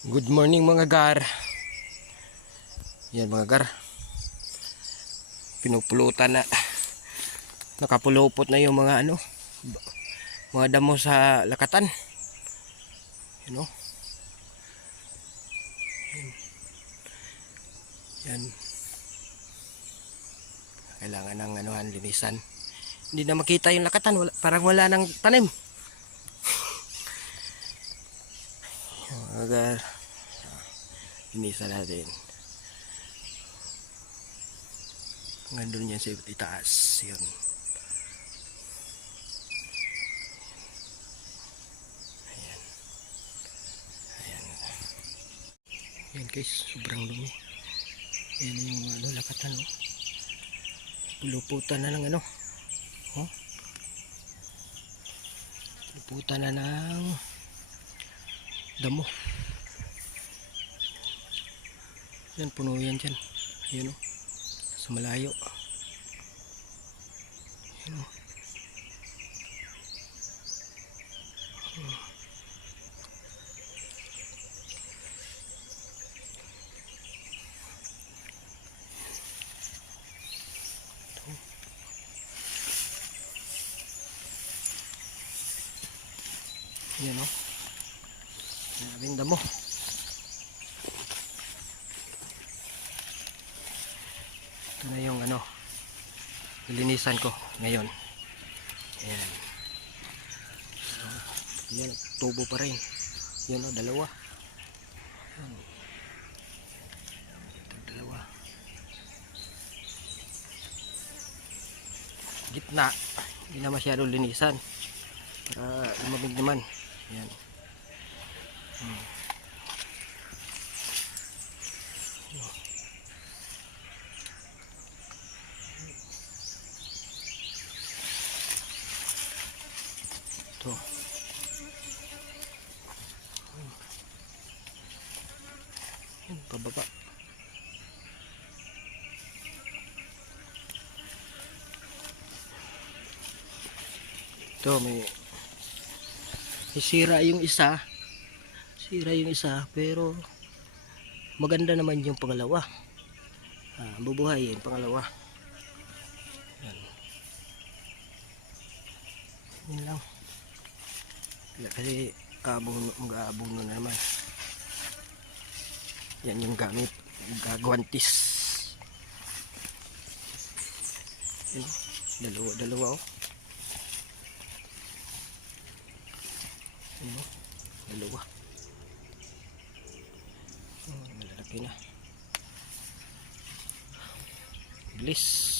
Good morning mga gar. Yan mga gar. Pinupulutan na. Nakapulupot na yung mga mga damo sa lakatan. You know? Yan. Kailangan ng linisan. Hindi na makita yung lakatan, parang wala nang tanim. Mga gar. Linisan natin. Nandun yan sa itaas. Yun. Ayan. Ayan. Ayan guys, sobrang dumi. Ayan yung lakatan. Puluputan na ng Puluputan na ng damo. Yan, puno yan dyan. Ayan sa malayo. Ayan Yan maraming damo. Ito na yung lilinisan ko ngayon. Ayan. Yan, tubo pa rin. Yan dalawa. Yan. Ito, dalawa. Gitna. Hindi na masyado linisan. Para lumamig naman. Yan. Ito. Yan, pababa. Ito, may sira yung isa. Sira yung isa, pero maganda naman yung pangalawa. Bubuhay yung pangalawa. Yan. Yan lang. Kasi mag-aabong na naman. Yan yung gamit. Gagwantis. Yan. Dalawa Yan, dalawa. Malalaki na. Bilis.